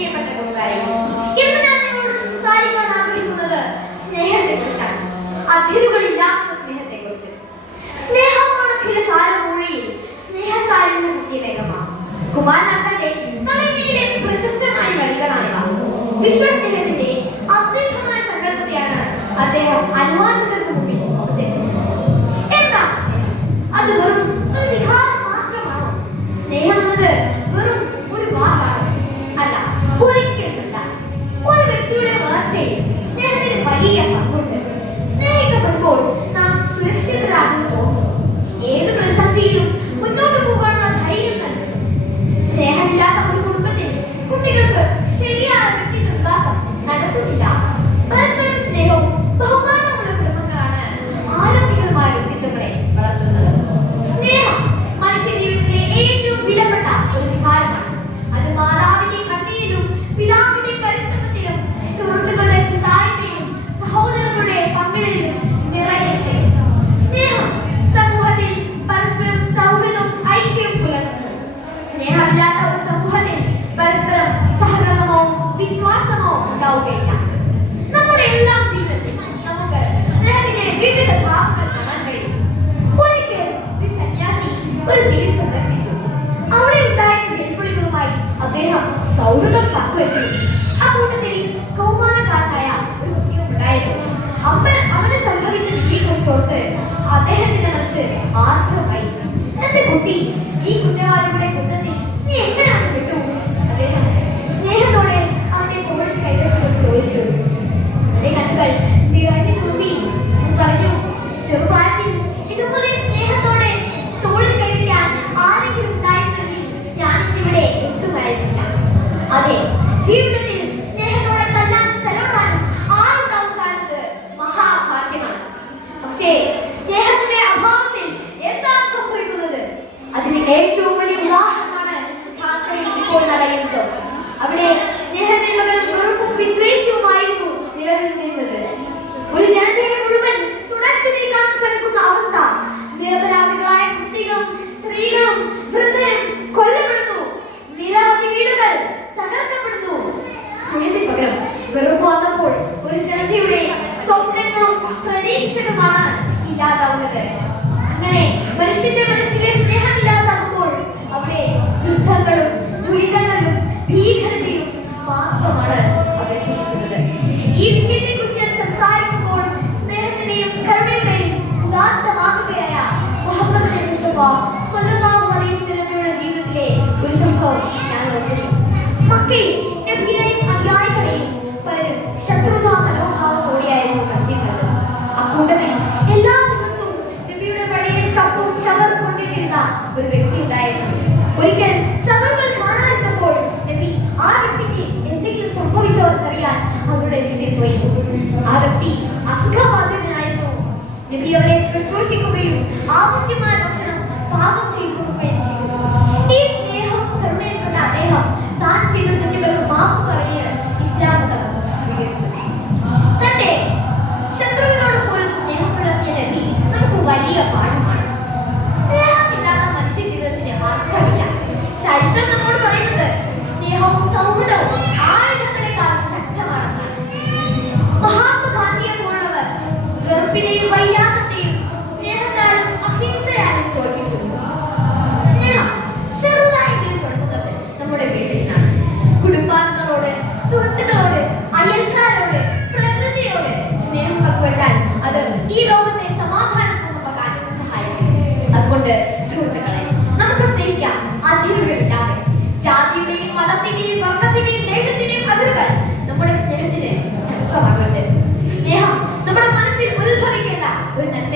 പ്രിയപ്പെട്ട കൂട്ടുകാരെ, ഇന്ന് ഞാൻ നിങ്ങളോട് സംസാരിക്കാൻ ആഗ്രഹിക്കുന്നത് സ്നേഹത്തെക്കുറിച്ചാണ്. അതിരുകളില്ലാത്ത സ്നേഹത്തെക്കുറിച്ച്. സ്നേഹമാണ് സാരമൂഴിയിൽ സ്നേഹസാരിന്റെ സത്യമേകമാണ്. കുമാരനാശാന്റെ നളിനിയിലെ പ്രശസ്തമായ വരികളാണിവ. വിശ്വസ്നേഹത്തിന്റെ അത്യുത്തമമായ സങ്കല്പത്തെയാണ് അദ്ദേഹം അനുവാചകർക്ക് മുമ്പിൽ അവതരിപ്പിച്ചത്. എന്താണ് സ്നേഹം? അത് വെറും ഒരു വികാരം മാത്രമാണോ? സ്നേഹം എന്നത് വെറും ഒരു വാക്കാണ്? അല്ല, ഒരിക്കലുമല്ല. ഒരു വ്യക്തിയുടെ വളർച്ചയിൽ സ്നേഹത്തിന് വലിയ പങ്കുണ്ട്. സ്നേഹിക്കപ്പെടുമ്പോൾ നാം സുരക്ഷിതരാണെന്ന് തോന്നുന്നു. ഏത് പ്രതിസന്ധിയിലും മുന്നോട്ട് പോകാനുള്ള ധൈര്യം നൽകുന്നു. സ്നേഹമില്ലാത്ത ഒരു കുടുംബത്തിൽ കുട്ടികൾക്ക് ശരിയായ വ്യക്തിത്വ വികാസം നടക്കുന്നില്ല. പരസ്പരം സ്നേഹവും ബഹുമാനമുള്ള കുടുംബങ്ങളാണ് ആരോഗ്യകരമായ വ്യക്തിത്വങ്ങളെ വളർത്തുന്നത്. സ്നേഹം മനുഷ്യ ജീവിതത്തിലെ ഏറ്റവും വിലപ്പെട്ട ഒരു വികാരമാണ്. അത് മാതാവിന്റെ കണ്ണീരിലും പിതാവിന്റെ പരിശ്രമത്തിലും സുഹൃത്തുക്കളുടെ കൂട്ടായ്മയിലും സഹോദരങ്ങളുടെ പങ്കിടലിലും നിറഞ്ഞിരിക്കുന്നു. സ്നേഹം സമൂഹത്തിൽ പരസ്പരം സൗഹൃദവും ഐക്യവും പുലർത്തുന്നു. സ്നേഹമില്ലാത്ത ഒരു സമൂഹത്തിൽ പരസ്പരം സഹകരണമോ വിശ്വാസമോ ഉണ്ടാവുകയില്ല. നമ്മുടെ എല്ലാം ജീവിതത്തിൽ നമുക്ക് സ്നേഹത്തിന്റെ വിവിധ ഭാവങ്ങൾ കാണാൻ കഴിയും. ഒരിക്കൽ ഒരു സന്യാസി ഒരു ജയിൽ സന്ദർശിച്ചു. അവിടെ ഉണ്ടായിരുന്ന ജയിൽപ്പുള്ളികളുമായി അദ്ദേഹം സൗഹൃദം പങ്കുവച്ചു. ആ കൂട്ടത്തിൽ കൗമാരക്കാരനായ ഒരു കുട്ടിയും ഉണ്ടായിരുന്നു. അവന് സംഭവിച്ച വിധിയെക്കുറിച്ചോർത്ത് അദ്ദേഹത്തിന്റെ മനസ്സ് ആർദ്രമായി. എന്റെ കുട്ടി, ഈ കുറ്റവാളികളുടെ കൂട്ടത്തിൽ നീ എങ്ങനെയാണ് വിട്ടു? അദ്ദേഹം സ്നേഹത്തോടെ അവന്റെ തോളിൽ കൈവച്ചുകൊണ്ട് ചോദിച്ചു. അവന്റെ കണ്ണുകൾ നിറഞ്ഞു തുമ്പി പറഞ്ഞു, ചെറുപ്രായത്തിൽ ഇതുപോലെ സ്നേഹത്തോടെ തോളിൽ കൈവയ്ക്കാൻ ആരെങ്കിലും ഉണ്ടായിരുന്നെങ്കിൽ ഞാൻ ഇന്നിവിടെ എത്തുമായിരുന്നില്ല. അതെ, ജീവിതത്തിൽ സ്നേഹത്തോടെ തലോടാനും ആരുണ്ടാവുക എന്നത് മഹാഭാഗ്യമാണ്. പക്ഷേ സ്നേഹത്തിന്റെ അഭാവത്തിൽ എന്താണ് സംഭവിക്കുന്നത്? അതിന് ഏറ്റവും വലിയ ഉദാഹരണമാണ് ഇപ്പോൾ നടയുന്നത്. അവിടെ സ്നേഹത്തിന് പകരം വെറുപ്പും വിദ്വേഷവുമായിരുന്നു നിലനിന്നിരുന്നത്. ഒരു ജനതയെ മുഴുവൻ തുടച്ചു നീക്കാൻ ശ്രമിക്കുന്ന അവസ്ഥ. നിരപരാധികളായ കുട്ടികളും സ്ത്രീകളും വൃദ്ധരും കൊല്ലപ്പെടുന്നു. നിരവധി വീടുകൾ തകർക്കപ്പെടുന്നു. സ്നേഹത്തിന് പകരം വെറുപ്പ് വന്നപ്പോൾ ഒരു ജനതയുടെ സ്വപ്നങ്ങളും പ്രതീക്ഷകളുമാണ് ഇല്ലാതാവുന്നത്. അങ്ങനെ മനുഷ്യന്റെ മനസ്സിലെ സ്നേഹമില്ലാതാകുമ്പോൾ അവിടെ യുദ്ധങ്ങളും ദുരിതങ്ങളും ഭീകരതയും മാത്രമാണ് അവശേഷിക്കുന്നത്. ഈ വിഷയത്തെ കുറിച്ച് ഞാൻ സംസാരിക്കുമ്പോൾ സ്നേഹത്തിന്റെയും കരുണയുടെയും ഉദാത്തമാക്കുകയായ മുഹമ്മദ് നബി മുസ്തഫ സ്വല്ലല്ലാഹു അലൈഹി വസല്ലമയുടെ ജീവിതത്തിലെ ഒരു സംഭവം ഞാൻ ഓർക്കുന്നു. മക്കയിൽ നബിയെയും അനുയായികളെയും പലരും ശത്രുതാ മനോഭാവത്തോടെയായിരുന്നു കണ്ടിരുന്നത്. അക്കൂട്ടത്തിൽ എല്ലാ ദിവസവും നബിയുടെ പഴയ ചപ്പും ചവറും കൊണ്ടിട്ടിരുന്ന ഒരു വ്യക്തി ഉണ്ടായിരുന്നു. ഒരിക്കൽ ചവറുകൾ കാണാതിരുന്നപ്പോൾ നബി ആ വ്യക്തിക്ക് എന്തെങ്കിലും സംഭവിച്ചോ എന്നറിയാൻ അവരുടെ വീട്ടിൽ പോയി. ആ വ്യക്തി അസുഖബാധിതനായിരുന്നു. നബി അവരെ ശുശ്രൂഷിക്കുകയും ആവശ്യമായ ഭക്ഷണം പാകം ചെയ്തു കൊടുക്കുകയും ചെയ്തു. ഈ സ്നേഹവും കരുണയും കണ്ട അദ്ദേഹം താൻ ചെയ്ത തെറ്റുകൾക്ക് മാപ്പ് പറഞ്ഞ് ഇസ്ലാം മതം സ്വീകരിച്ചു. തന്റെ ശത്രുവിനോട് പോലും സ്നേഹം പുലർത്തിയ നബി നമുക്ക് വലിയ പാഠമാണ്. സ്നേഹമില്ലാത്ത മനുഷ്യ ജീവിതത്തിന് അർത്ഥമില്ല. ചരിത്രം നമ്മോട് പറയുന്നത് സ്നേഹവും സൗഹൃദവും ആയുധങ്ങളെക്കാൾ ശക്തമാണെന്നാണ്. മഹാത്മാഗാന്ധിയെ പോലുള്ളവർ വെറുപ്പിനെയും വൈരാഗ്യത്തെയും സ്നേഹത്താലും അഹിംസയാലും തോൽപ്പിച്ചു. സ്നേഹം ചെറുതായെങ്കിലും തുടങ്ങുന്നത് നമ്മുടെ വീട്ടിൽ നിന്നാണ്. കുടുംബാംഗങ്ങളോട്, സുഹൃത്തുക്കളോട്, അയൽക്കാരോട്, പ്രകൃതിയോട് സ്നേഹം പങ്കുവച്ചാൽ അത് ഈ ലോകത്തെ സമാധാനപൂർവ്വമാക്കാൻ സഹായിക്കും. അതുകൊണ്ട് സുഹൃത്തുക്കളെ, നമുക്ക് സ്നേഹിക്കാം അതിരുകളില്ലാതെ. ജാതിയുടെയും മതത്തിന്റെയും വർഗത്തിന്റെയും ദേശത്തിന്റെയും അതിരുകൾ നമ്മുടെ സ്നേഹത്തിന് തടസ്സമാകരുത്. സ്നേഹം നമ്മുടെ മനസ്സിൽ ഉത്ഭവിക്കേണ്ട ഒരു നന്മ